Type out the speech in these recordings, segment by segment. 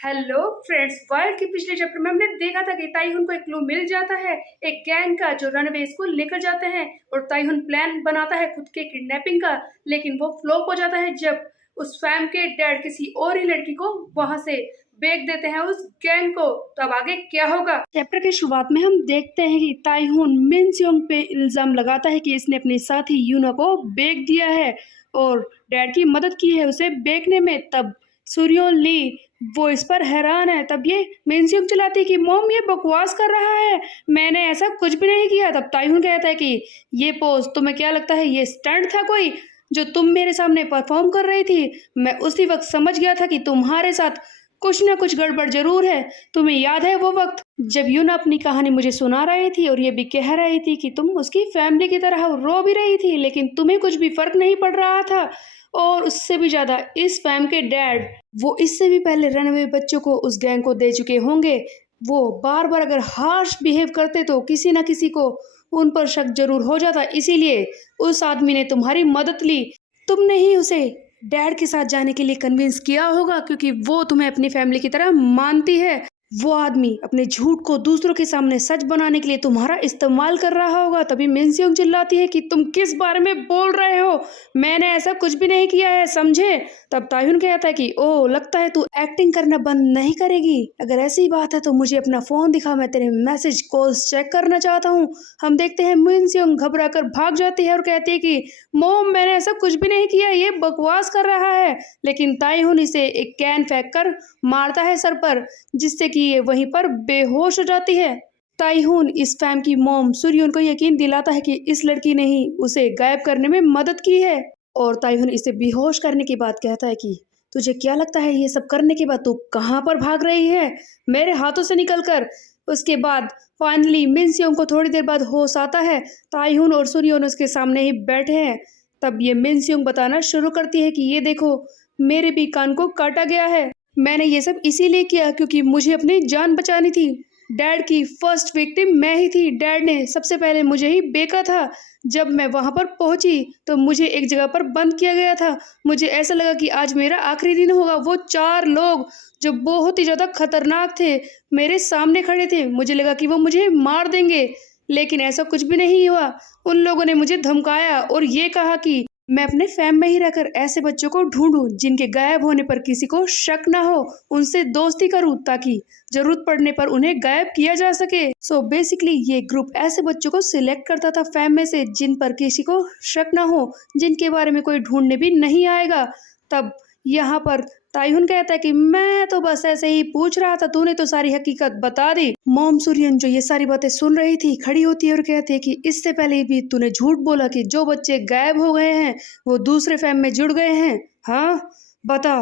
Hello friends, world के पिछले chapter में हमने देखा था कि ताइहुन को एक क्लू मिल जाता है एक गैंग का जो रनवेज को लेकर जाते हैं और ताइहुन प्लान बनाता है खुद के किडनैपिंग का, लेकिन वो फ्लॉप हो जाता है जब उस फैम के डैड किसी और ही लड़की को वहां से बेच देते हैं उस गैंग को। तो अब आगे क्या होगा? चैप्टर के शुरुआत में हम देखते हैं कि ताइहुन मिन सियोंग पे इल्जाम लगाता है कि इसने अपने साथी यूना को बेच दिया है और डैड की मदद की है उसे बेचने में। तब सूर्योन ली वो इस पर हैरान है। तब ये मेंसियम चलाती कि मॉम ये बकवास कर रहा है, मैंने ऐसा कुछ भी नहीं किया। तब ताइहुन कहता है कि ये पोज तुम्हें क्या लगता है ये स्टंट था कोई जो तुम मेरे सामने परफॉर्म कर रही थी? मैं उसी वक्त समझ गया था कि तुम्हारे साथ कुछ ना कुछ गड़बड़ जरूर है। तुम्हें याद है वो वक्त जब यूना अपनी कहानी मुझे सुना रही थी और ये भी कह रही थी कि तुम उसकी फैमिली की तरह रो भी रही थी, लेकिन तुम्हें कुछ भी फर्क नहीं पड़ रहा था। और उससे भी ज्यादा इस फैम के डैड, वो इससे भी पहले रनवे बच्चों को उस गैंग को दे चुके होंगे। वो बार बार अगर हार्श बिहेव करते तो किसी ना किसी को उन पर शक जरूर हो जाता, इसीलिए उस आदमी ने तुम्हारी मदद ली। तुमने ही उसे डैड के साथ जाने के लिए कन्विंस किया होगा क्योंकि वो तुम्हें अपनी फैमिली की तरह मानती है। वो आदमी अपने झूठ को दूसरों के सामने सच बनाने के लिए तुम्हारा इस्तेमाल कर रहा होगा। तभी मिनसियोंग चिल्लाती है कि तुम किस बारे में बोल रहे हो, मैंने ऐसा कुछ भी नहीं किया है, समझे? तब तायुन कहता है कि ओह लगता है तू एक्टिंग करना बंद नहीं करेगी, अगर ऐसी बात है तो मुझे अपना फोन दिखा, मैं तेरे मैसेज कॉल्स चेक करना चाहता हूँ। हम देखते हैं मिनसियोंग घबरा कर भाग जाती है और कहती है कि मोम मैंने ऐसा कुछ भी नहीं किया, ये बकवास कर रहा है। लेकिन ताइहुन इसे एक कैन फेंक कर मारता है सर पर, जिससे कि ये वहीं पर बेहोश हो जाती है। ताइहुन इस फैम की मॉम सूर्योन को यकीन दिलाता है कि इस लड़की ने ही उसे गायब करने में मदद की है। और ताइहुन इसे बेहोश करने के बाद कहता है कि तुझे क्या लगता है ये सब करने के बाद तू कहाँ पर भाग रही है, मेरे हाथों से निकल कर। उसके बाद फाइनली मिनसियोंग को थोड़ी देर बाद होश आता है। ताइहुन और सूर्योन उसके सामने ही बैठे हैं। तब ये मिनसियोंग बताना शुरू करती है कि ये देखो मेरे भी कान को काटा गया है, मैंने ये सब इसीलिए किया क्योंकि मुझे अपनी जान बचानी थी। डैड की फर्स्ट विक्टिम मैं ही थी, डैड ने सबसे पहले मुझे ही बेचा था। जब मैं वहां पर पहुंची तो मुझे एक जगह पर बंद किया गया था, मुझे ऐसा लगा कि आज मेरा आखिरी दिन होगा। वो 4 लोग जो बहुत ही ज्यादा खतरनाक थे मेरे सामने खड़े थे, मुझे लगा कि वो मुझे मार देंगे, लेकिन ऐसा कुछ भी नहीं हुआ। उन लोगों ने मुझे धमकाया और ये कहा कि मैं अपने फैम में ही रहकर ऐसे बच्चों को ढूंढूं जिनके गायब होने पर किसी को शक ना हो, उनसे दोस्ती करूं ताकि जरूरत पड़ने पर उन्हें गायब किया जा सके। सो बेसिकली ये ग्रुप ऐसे बच्चों को सिलेक्ट करता था फैम में से जिन पर किसी को शक ना हो, जिनके बारे में कोई ढूंढने भी नहीं आएगा। तब यहाँ पर ताइहुन कहता है कि मैं तो बस ऐसे ही पूछ रहा था, तूने तो सारी हकीकत बता दी। मॉम सूर्यन जो ये सारी बातें सुन रही थी खड़ी होती है और कहती है कि इससे पहले भी तूने झूठ बोला कि जो बच्चे गायब हो गए हैं वो दूसरे फैम में जुड़ गए हैं। हाँ बता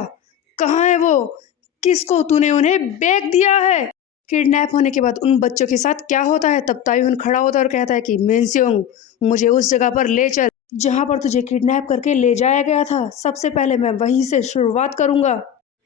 कहाँ है वो, किसको तूने उन्हें बेच दिया है? किडनैप होने के बाद उन बच्चों के साथ क्या होता है? तब ताइहुन खड़ा होता है और कहता है कि मिनसियोंग मुझे उस जगह पर ले चल जहां पर तुझे किडनैप करके ले जाया गया था, सबसे पहले मैं वहीं से शुरुआत करूंगा।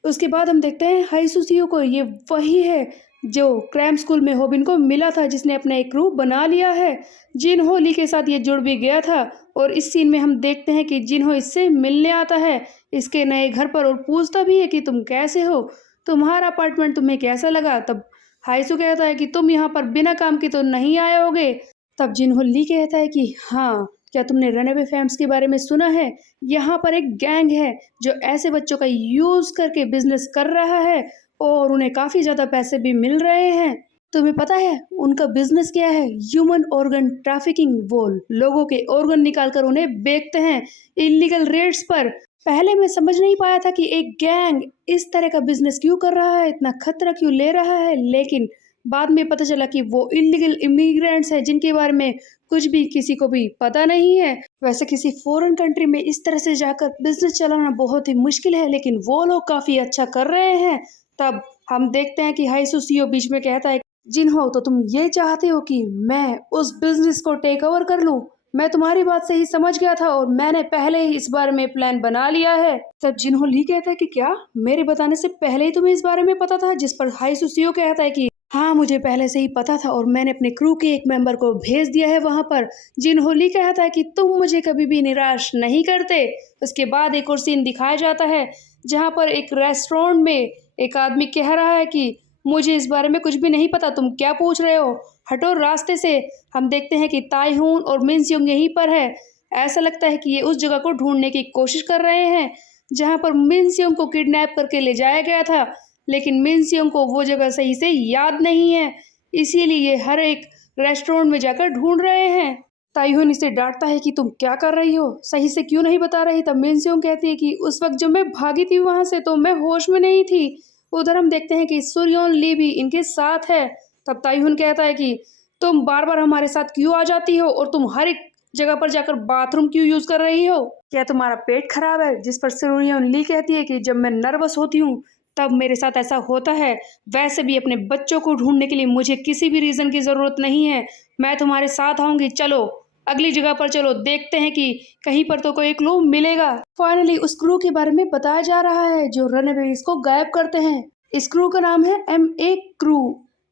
उसके बाद हम देखते हैं हाईसुसियो को, ये वही है जो क्रैम स्कूल में होबिन को मिला था, जिसने अपना एक ग्रुप बना लिया है। जिनहो ली के साथ ये जुड़ भी गया था और इस सीन में हम देखते हैं कि जिनहो इससे मिलने आता है इसके नए घर पर और पूछता भी है कि तुम कैसे हो, तुम्हारा अपार्टमेंट तुम्हें कैसा लगा? तब हाईसु कहता है कि तुम यहाँ पर बिना काम के तो नहीं आए होगे। तब जिनहो ली कहता है कि हाँ, क्या तुमने रनअवे फैम्स के बारे में सुना है? यहाँ पर एक गैंग है जो ऐसे बच्चों का यूज करके बिजनेस कर रहा है और उन्हें काफी ज्यादा पैसे भी मिल रहे हैं। तुम्हें पता है उनका बिजनेस क्या है? Human organ trafficking. वो लोगों के ऑर्गन निकालकर उन्हें बेचते हैं इलीगल रेट्स पर। पहले मैं समझ नहीं पाया था कि एक गैंग इस तरह का बिजनेस क्यों कर रहा है, इतना खतरा क्यों ले रहा है, लेकिन बाद में पता चला कि वो इलीगल इमिग्रेंट्स हैं जिनके बारे में कुछ भी किसी को भी पता नहीं है। वैसे किसी फॉरेन कंट्री में इस तरह से जाकर बिजनेस चलाना बहुत ही मुश्किल है, लेकिन वो लोग काफी अच्छा कर रहे हैं। तब हम देखते हैं कि हाईसुसियो बीच में कहता है जिनहो तो तुम ये चाहते हो कि मैं उस बिजनेस को टेक ओवर कर लूं? मैं तुम्हारी बात से ही समझ गया था और मैंने पहले ही इस बारे में प्लान बना लिया है। तब जिनहो ली कहता है कि क्या मेरे बताने से पहले ही तुम्हें इस बारे में पता था? जिस पर हाईसुसियो कहता है कि हाँ मुझे पहले से ही पता था और मैंने अपने क्रू के एक मेंबर को भेज दिया है वहां पर। जिनहो ली कहता है कि तुम मुझे कभी भी निराश नहीं करते। उसके बाद एक और सीन दिखाया जाता है जहां पर एक रेस्टोरेंट में एक आदमी कह रहा है कि मुझे इस बारे में कुछ भी नहीं पता, तुम क्या पूछ रहे हो, हटो रास्ते से। हम देखते हैं कि ताइहून और मिनस्योंग यहीं पर है। ऐसा लगता है कि ये उस जगह को ढूंढने की कोशिश कर रहे हैं जहां पर मिनस्योंग को किडनैप करके ले जाया गया था, लेकिन मिनस्योंग को वो जगह सही से याद नहीं है, इसीलिए ये हर एक रेस्टोरेंट में जाकर ढूंढ रहे हैं। ताइहून इसे डांटता है कि तुम क्या कर रही हो, सही से क्यों नहीं बता रही। तब मिनस्योंग कहती है कि उस वक्त जब मैं भागी थी वहां से तो मैं होश में नहीं थी। उधर हम देखते हैं कि सुरयोन ली भी इनके साथ है। तब ताइहून कहता है कि तुम बार बार हमारे साथ क्यों आ जाती हो और तुम हर एक जगह पर जाकर बाथरूम क्यों यूज कर रही हो, क्या तुम्हारा पेट खराब है। जिस पर सुरयोन ली कहती है कि जब मैं नर्वस होती हूँ तब मेरे साथ ऐसा होता है, वैसे भी अपने बच्चों को ढूंढने के लिए मुझे किसी भी रीजन की जरूरत नहीं है। मैं तुम्हारे साथ आऊंगी, चलो अगली जगह पर चलो, देखते हैं कि कहीं पर तो कोई क्लू मिलेगा। फाइनली उस क्रू के बारे में बताया जा रहा है जो रनअवेज को गायब करते हैं। इस क्रू का नाम है MA क्रू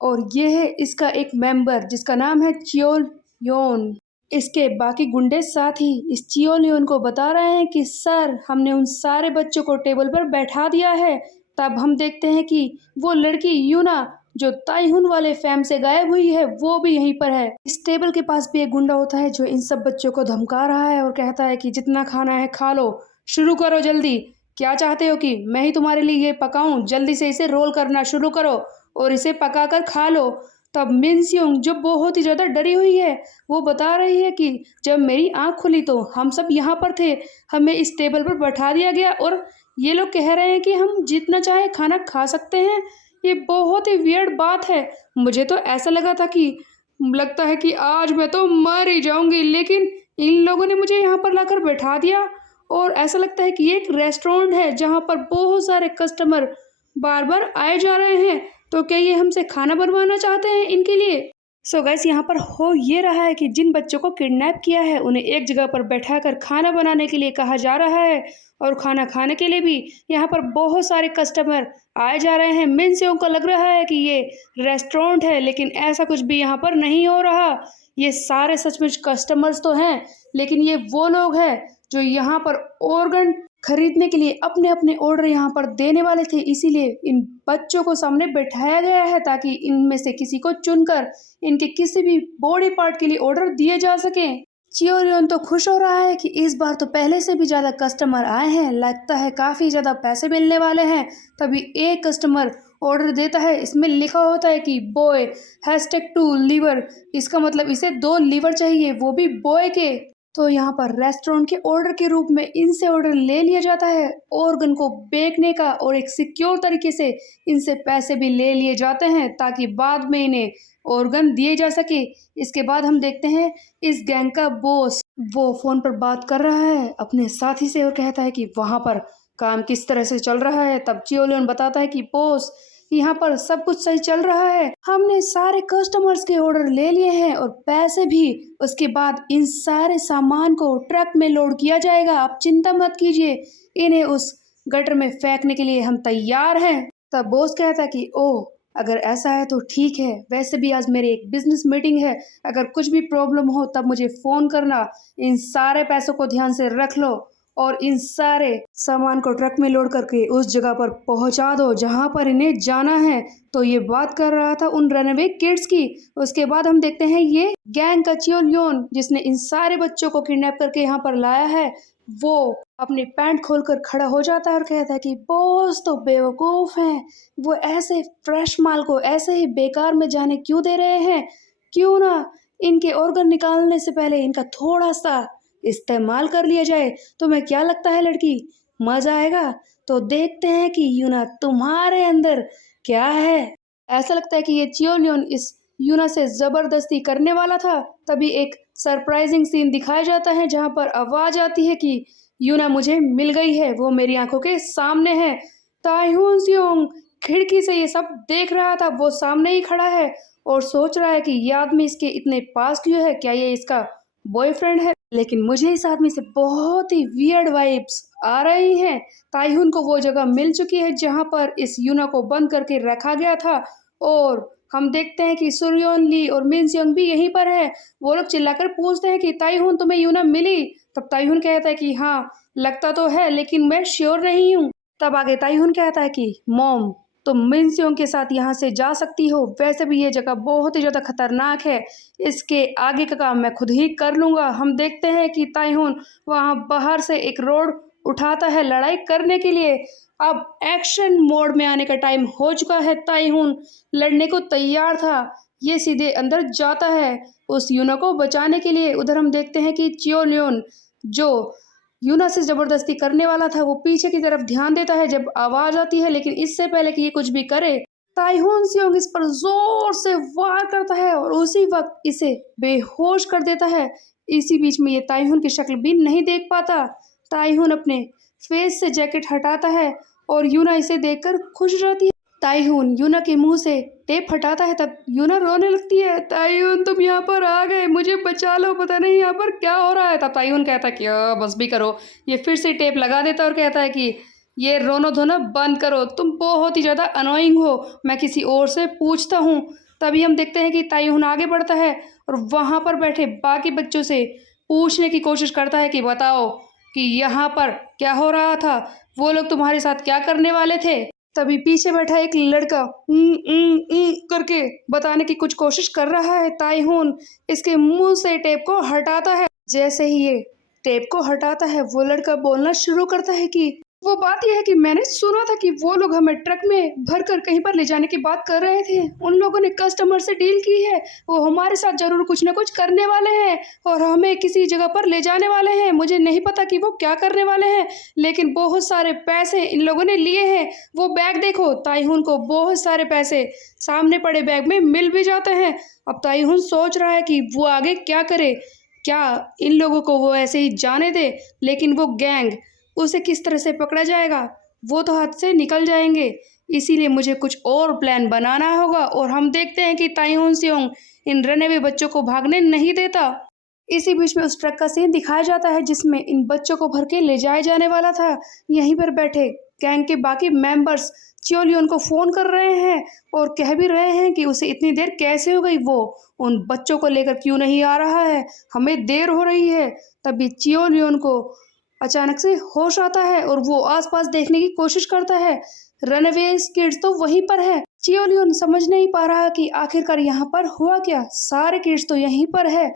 और ये है इसका एक मेंबर जिसका नाम है चियोल योन। इसके बाकी गुंडे साथ ही इस चियोल योन को बता रहे हैं कि सर हमने उन सारे बच्चों को टेबल पर बैठा दिया है। तब हम देखते हैं कि वो लड़की यूना जो ताइहून वाले फैम से गायब हुई है वो भी यहीं पर है। इस टेबल के पास भी एक गुंडा होता है जो इन सब बच्चों को धमका रहा है और कहता है कि जितना खाना है खा लो, शुरू करो जल्दी, क्या चाहते हो कि मैं ही तुम्हारे लिए ये पकाऊं, जल्दी से इसे रोल करना शुरू करो और इसे पकाकर खा लो। तब मिनस्योंग जो बहुत ही ज़्यादा डरी हुई है वो बता रही है कि जब मेरी आंख खुली तो हम सब यहाँ पर थे, हमें इस टेबल पर बैठा दिया गया और ये लोग कह रहे हैं कि हम जितना चाहे खाना खा सकते हैं। ये बहुत ही वियर्ड बात है। मुझे तो ऐसा लगा था कि लगता है कि आज मैं तो मर ही जाऊंगी, लेकिन इन लोगों ने मुझे यहाँ पर लाकर बैठा दिया और ऐसा लगता है कि ये एक रेस्टोरेंट है जहाँ पर बहुत सारे कस्टमर बार बार आए जा रहे हैं। तो क्या ये हमसे खाना बनवाना चाहते हैं इनके लिए। सो गाइस यहाँ पर हो ये रहा है कि जिन बच्चों को किडनैप किया है उन्हें एक जगह पर बैठाकर खाना बनाने के लिए कहा जा रहा है और खाना खाने के लिए भी यहाँ पर बहुत सारे कस्टमर आए जा रहे हैं। मिनस्योंग को लग रहा है कि ये रेस्टोरेंट है, लेकिन ऐसा कुछ भी यहाँ पर नहीं हो रहा। ये सारे सचमुच कस्टमर्स तो हैं, लेकिन ये वो लोग हैं जो यहाँ पर ऑर्गन खरीदने के लिए अपने अपने ऑर्डर यहाँ पर देने वाले थे, इसीलिए इन बच्चों को सामने बैठाया गया है ताकि इनमें से किसी को चुनकर इनके किसी भी बॉडी पार्ट के लिए ऑर्डर दिए जा सके। चियोरियन तो खुश हो रहा है कि इस बार तो पहले से भी ज़्यादा कस्टमर आए हैं, लगता है काफ़ी ज़्यादा पैसे मिलने वाले हैं। तभी एक कस्टमर ऑर्डर देता है, इसमें लिखा होता है कि बॉय #2 लीवर, इसका मतलब इसे 2 लीवर चाहिए, वो भी बॉय के। तो यहाँ पर रेस्टोरेंट के ऑर्डर के रूप में इनसे ऑर्डर ले लिया जाता है ऑर्गन को बेचने का और एक सिक्योर तरीके से इनसे पैसे भी ले लिए जाते हैं ताकि बाद में इन्हें ऑर्गन दिए जा सके। इसके बाद हम देखते हैं इस गैंग का बॉस वो फ़ोन पर बात कर रहा है अपने साथी से और कहता है कि वहाँ पर काम किस तरह से चल रहा है। तब चियोलियन बताता है कि बॉस यहाँ पर सब कुछ सही चल रहा है, हमने सारे कस्टमर्स के ऑर्डर ले लिए हैं और पैसे भी। उसके बाद इन सारे सामान को ट्रक में लोड किया जाएगा, आप चिंता मत कीजिए, इन्हें उस गटर में फेंकने के लिए हम तैयार हैं। तब बॉस कहता कि ओह अगर ऐसा है तो ठीक है, वैसे भी आज मेरी एक बिजनेस मीटिंग है, अगर कुछ भी प्रॉब्लम हो तब मुझे फ़ोन करना, इन सारे पैसों को ध्यान से रख लो और इन सारे सामान को ट्रक में लोड करके उस जगह पर पहुंचा दो जहां पर इन्हें जाना है। तो ये बात कर रहा था उन रनअवे किड्स की। उसके बाद हम देखते हैं ये गैंग का चियोलियन जिसने इन सारे बच्चों को किडनैप करके यहाँ पर लाया है, वो अपनी पैंट खोलकर खड़ा हो जाता है और कहता है कि बॉस तो बेवकूफ़ हैं, वो ऐसे फ्रेश माल को ऐसे ही बेकार में जाने क्यों दे रहे हैं, क्यों ना इनके ऑर्गन निकालने से पहले इनका थोड़ा सा इस्तेमाल कर लिया जाए। तुम्हें क्या लगता है लड़की, मजा आएगा। तो देखते हैं कि यूना तुम्हारे अंदर क्या है। ऐसा लगता है कि ये चियोलियन इस यूना से जबरदस्ती करने वाला था। तभी एक सरप्राइजिंग सीन दिखाया जाता है जहां पर आवाज आती है कि यूना मुझे मिल गई है, वो मेरी आंखों के सामने है। ताइहून सियोंग खिड़की से ये सब देख रहा था, वो सामने ही खड़ा है और सोच रहा है कि ये आदमी इसके इतने पास क्यों है, क्या ये इसका बॉयफ्रेंड है। लेकिन मुझे इस आदमी से बहुत ही वियर्ड वाइब्स आ रही हैं। ताइहून को वो जगह मिल चुकी है जहां पर इस यूना को बंद करके रखा गया था और हम देखते हैं कि सुरयोन ली और मिनस्योंग भी यहीं पर है। वो लोग चिल्लाकर पूछते हैं कि ताइहून तुम्हें यूना मिली। तब ताइहून कहता है कि हाँ लगता तो है, लेकिन मैं श्योर नहीं हूँ। तब आगे ताइहून कहता है कि मॉम तुम मिनसियों के साथ यहाँ से जा सकती हो। वैसे भी ये जगह बहुत ही ज़्यादा खतरनाक है, इसके आगे का काम मैं खुद ही कर लूँगा। हम देखते हैं कि ताइहून वहाँ बाहर से एक रोड उठाता है लड़ाई करने के लिए। अब एक्शन मोड में आने का टाइम हो चुका है। ताइहून लड़ने को तैयार था, ये सीधे अंदर जाता है उस यूना को बचाने के लिए। उधर हम देखते हैं कि चियोलियन जो यूना से जबरदस्ती करने वाला था वो पीछे की तरफ ध्यान देता है जब आवाज आती है, लेकिन इससे पहले कि ये कुछ भी करे ताइहून सियोंग इस पर जोर से वार करता है और उसी वक्त इसे बेहोश कर देता है। इसी बीच में ये ताइहून की शक्ल भी नहीं देख पाता। ताइहून अपने फेस से जैकेट हटाता है और यूना इसे देखकर खुश हो जाती है। ताइहून यूना के मुंह से टेप हटाता है, तब यूना रोने लगती है। ताइहून तुम यहाँ पर आ गए, मुझे बचा लो, पता नहीं यहाँ पर क्या हो रहा है। तब ताइहून कहता है कि बस भी करो। ये फिर से टेप लगा देता है और कहता है कि ये रोना धोना बंद करो, तुम बहुत ही ज़्यादा अनोइंग हो, मैं किसी और से पूछता हूँ। तभी हम देखते हैं कि ताइहून आगे बढ़ता है और वहाँ पर बैठे बाकी बच्चों से पूछने की कोशिश करता है कि बताओ कि यहाँ पर क्या हो रहा था, वो लोग तुम्हारे साथ क्या करने वाले थे। तभी पीछे बैठा एक लड़का करके बताने की कुछ कोशिश कर रहा है। ताइहून इसके मुंह से टेप को हटाता है। जैसे ही ये टेप को हटाता है वो लड़का बोलना शुरू करता है कि वो बात यह है कि मैंने सुना था कि वो लोग हमें ट्रक में भरकर कहीं पर ले जाने की बात कर रहे थे। उन लोगों ने कस्टमर से डील की है, वो हमारे साथ जरूर कुछ ना कुछ करने वाले हैं और हमें किसी जगह पर ले जाने वाले हैं। मुझे नहीं पता कि वो क्या करने वाले हैं, लेकिन बहुत सारे पैसे इन लोगों ने लिए हैं। वो बैग देखो। ताइहून को बहुत सारे पैसे सामने पड़े बैग में मिल भी जाते हैं। अब ताइहून सोच रहा है कि वो आगे क्या करे, क्या इन लोगों को वो ऐसे ही जाने दे, लेकिन वो गैंग उसे किस तरह से पकड़ा जाएगा, वो तो हाथ से निकल जाएंगे। इसीलिए मुझे कुछ और प्लान बनाना होगा। और हम देखते हैं कि ताइहून सियोंग इन रनअवे बच्चों को भागने नहीं देता। इसी बीच में उस ट्रक का सीन दिखाया जाता है जिसमें इन बच्चों को भर के ले जाया जाने वाला था। यहीं पर बैठे गैंग के बाकी मेंबर्स चियोलियन को फ़ोन कर रहे हैं और कह भी रहे हैं कि उसे इतनी देर कैसे हो गई, वो उन बच्चों को लेकर क्यों नहीं आ रहा है, हमें देर हो रही है। तभी चियोलियन को अचानक से होश आता है और वो आसपास देखने की कोशिश करता है। रनअवेज किड्स तो वहीं पर है। चियोलियन समझ नहीं पा रहा कि आखिरकार यहाँ पर हुआ क्या, सारे किड्स तो यहीं पर है।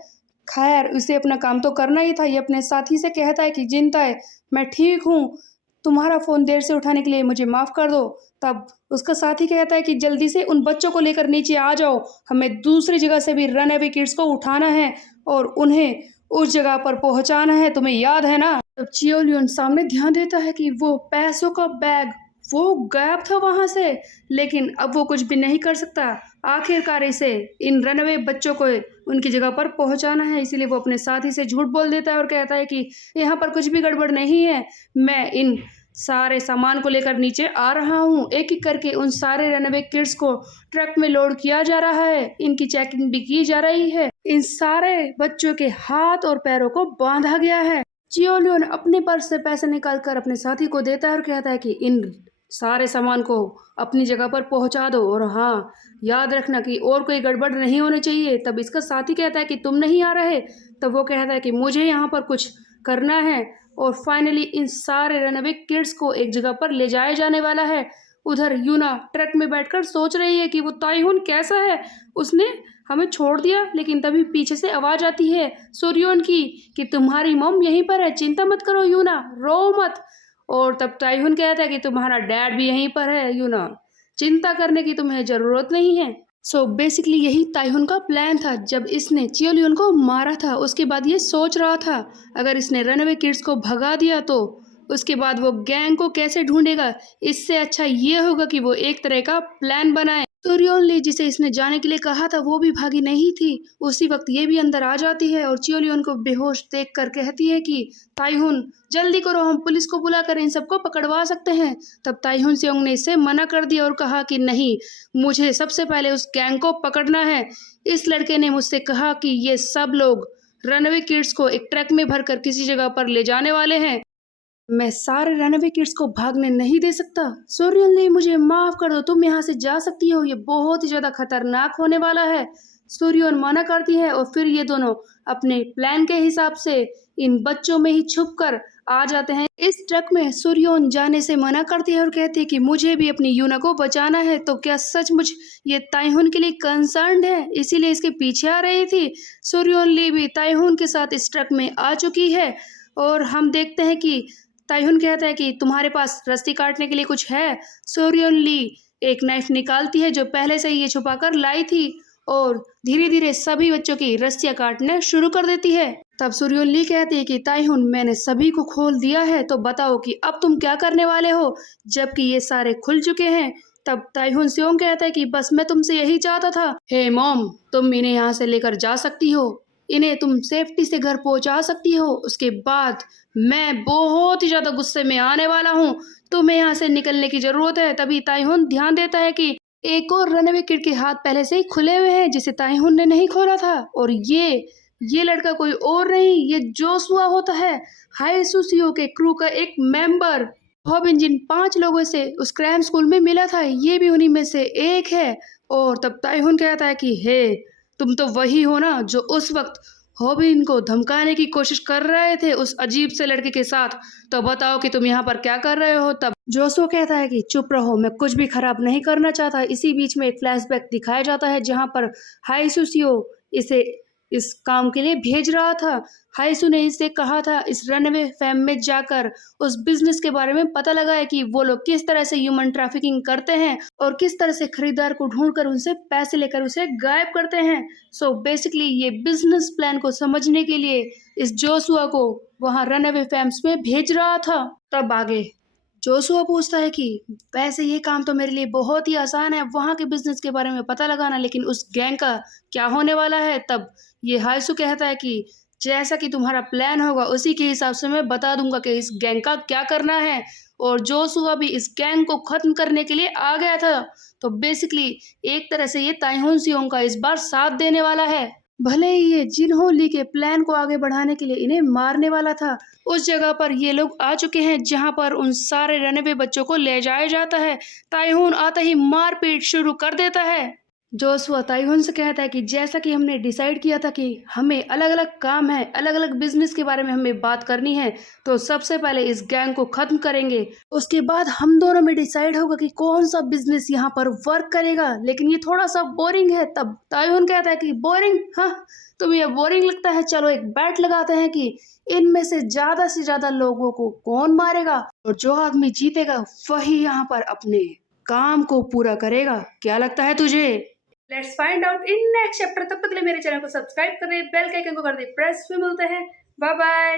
खैर उसे अपना काम तो करना ही था। ये अपने साथी से कहता है कि जिनताए मैं ठीक हूँ, तुम्हारा फ़ोन देर से उठाने के लिए मुझे माफ़ कर दो। तब उसका साथी कहता है कि जल्दी से उन बच्चों को लेकर नीचे आ जाओ, हमें दूसरी जगह से भी रनअवे किड्स को उठाना है और उन्हें उस जगह पर पहुंचाना है, तुम्हें याद है ना। तब चियोलियन सामने ध्यान देता है कि वो पैसों का बैग वो गायब था वहां से, लेकिन अब वो कुछ भी नहीं कर सकता। आखिरकार इसे इन रनअवे बच्चों को उनकी जगह पर पहुंचाना है। इसीलिए वो अपने साथी से झूठ बोल देता है और कहता है कि यहाँ पर कुछ भी गड़बड़ नहीं है, मैं इन सारे सामान को लेकर नीचे आ रहा हूँ। एक एक करके उन सारे रनअवे किड्स को ट्रक में लोड किया जा रहा है, इनकी चेकिंग भी की जा रही है। इन सारे बच्चों के हाथ और पैरों को बांधा गया है। चियोलियन अपने पर्स से पैसे निकालकर अपने साथी को देता है और कहता है कि इन सारे सामान को अपनी जगह पर पहुंचा दो और हाँ याद रखना कि और कोई गड़बड़ नहीं होनी चाहिए। तब इसका साथी कहता है कि तुम नहीं आ रहे। तब वो कहता है कि मुझे यहाँ पर कुछ करना है और फाइनली इन सारे रनअवे किड्स को एक जगह पर ले जाया जाने वाला है। उधर यूना ट्रक में बैठकर सोच रही है कि वो ताइहून कैसा है, उसने हमें छोड़ दिया। लेकिन तभी पीछे से आवाज आती है सूर्योन की कि तुम्हारी मॉम यहीं पर है, चिंता मत करो यूना, रो मत। और तब ताइहून कहता है कि तुम्हारा डैड भी यहीं पर है यूना, चिंता करने की तुम्हें ज़रूरत नहीं है। सो बेसिकली यही ताइहून का प्लान था। जब इसने चियोलियन को मारा था उसके बाद ये सोच रहा था अगर इसने रनअवे किड्स को भगा दिया तो उसके बाद वो गैंग को कैसे ढूंढेगा। इससे अच्छा ये होगा कि वो एक तरह का प्लान बनाए। सूर्योन जिसे इसने जाने के लिए कहा था वो भी भागी नहीं थी। उसी वक्त ये भी अंदर आ जाती है और चियोलियन को बेहोश देख कर कहती है कि ताइहून जल्दी करो, हम पुलिस को बुलाकर इन सबको पकड़वा सकते हैं। तब ताइहून सियोंग ने इसे मना कर दिया और कहा कि नहीं, मुझे सबसे पहले उस गैंग को पकड़ना है। इस लड़के ने मुझसे कहा कि ये सब लोग रनअवे किड्स को एक ट्रक में भरकर किसी जगह पर ले जाने वाले हैं, मैं सारे रनअवे किड्स को भागने नहीं दे सकता। सूर्योन मुझे माफ कर दो, तुम यहाँ से जा सकती हो, ये बहुत ही ज़्यादा खतरनाक होने वाला है। सूर्योन मना करती है और फिर ये दोनों अपने प्लान के हिसाब से इन बच्चों में ही छुपकर आ जाते हैं। इस ट्रक में सूर्योन जाने से मना करती है और कहती है कि मुझे भी अपनी यूना को बचाना है। तो क्या सचमुच ये ताइहुन के लिए कंसर्न्ड है, इसीलिए इसके पीछे आ रही थी। सूर्योन ली भी ताइहुन के साथ इस ट्रक में आ चुकी है और हम देखते हैं कि ताइहुन कहता है कि तुम्हारे पास रस्सी काटने के लिए कुछ है। सूर्योन ली एक नाइफ निकालती है जो पहले से ही ये छुपा कर लाई थी और धीरे धीरे सभी बच्चों की रस्सियां काटना शुरू कर देती है। तब सूर्योन ली कहती है कि ताइहुन, मैंने सभी को खोल दिया है, तो बताओ कि अब तुम क्या करने वाले हो, जबकि ये सारे खुल चुके हैं। तब ताइहुन सियोंग कहता है कि बस मैं तुमसे यही चाहता था। हे मॉम, तुम इन्हें यहाँ से लेकर जा सकती हो, इन्हें तुम सेफ्टी से घर पहुंचा सकती हो। उसके बाद मैं बहुत ही ज्यादा गुस्से में आने वाला हूँ, तुम्हें यहाँ से निकलने की जरूरत है। तभी ताइहुन ध्यान देता है कि एक और रनवे किड के हाथ पहले से ही खुले हुए हैं जिसे ताइहुन ने नहीं खोला था, और ये लड़का कोई और नहीं, ये जोशुआ होता है, हाई सुसियो के क्रू का एक मेंबर। हॉबिन जिन 5 लोगों से उस क्रैम स्कूल में मिला था, ये भी उन्हीं में से एक है। और तब ताइहुन कहता है कि हे, तुम तो वही हो ना जो उस वक्त हॉबिन को धमकाने की कोशिश कर रहे थे उस अजीब से लड़के के साथ। तो बताओ कि तुम यहाँ पर क्या कर रहे हो। तब जोसो कहता है कि चुप रहो, मैं कुछ भी खराब नहीं करना चाहता। इसी बीच में एक फ्लैशबैक दिखाया जाता है जहाँ पर हाईसुसियो इसे इस काम के लिए भेज रहा था। हाईसू ने इसे कहा था इस रनवे फैम में जाकर उस बिजनेस के बारे में पता लगाए कि वो लोग किस तरह से ह्यूमन ट्रैफिकिंग करते हैं और किस तरह से खरीदार को ढूंढकर उनसे पैसे लेकर उसे गायब करते हैं। सो बेसिकली ये बिजनेस प्लान को समझने के लिए इस जोसुआ को वहाँ रनवे फैम्स में भेज रहा था। तब आगे जोसुआ पूछता है कि वैसे ये काम तो मेरे लिए बहुत ही आसान है, वहाँ के बिजनेस के बारे में पता लगाना, लेकिन उस गैंग का क्या होने वाला है। तब ये हाइसू कहता है कि जैसा कि तुम्हारा प्लान होगा उसी के हिसाब से मैं बता दूंगा कि इस गैंग का क्या करना है। और जोसुआ भी इस गैंग को खत्म करने के लिए आ गया था। तो बेसिकली एक तरह से ये ताइहुन सियोंग का इस बार साथ देने वाला है। भले ही ये जिन्हो ली के प्लान को आगे बढ़ाने के लिए इन्हें मारने वाला था। उस जगह पर ये लोग आ चुके हैं जहां पर उन सारे रनवे बच्चों को ले जाया जाता है। ताइहुन आते ही मारपीट शुरू कर देता है। जोसुआ ताइहुन से कहता है कि जैसा कि हमने डिसाइड किया था कि हमें अलग अलग काम है, अलग अलग बिजनेस के बारे में हमें बात करनी है, तो सबसे पहले इस गैंग को खत्म करेंगे, उसके बाद हम दोनों में डिसाइड होगा कि कौन सा बिजनेस यहाँ पर वर्क करेगा। लेकिन ये थोड़ा सा बोरिंग है। तब ताइहुन कहता है कि बोरिंग, हाँ तुम्हें ये बोरिंग लगता है, चलो एक बैट लगाते हैं कि इनमें से ज्यादा लोगों को कौन मारेगा और जो आदमी जीतेगा वही यहाँ पर अपने काम को पूरा करेगा। क्या लगता है तुझे? Let's find out in next chapter. तब तक के लिए मेरे चैनल को सब्सक्राइब कर दे, बेल के आइकन को कर दे प्रेस। फिर मिलते हैं, बाय बाय।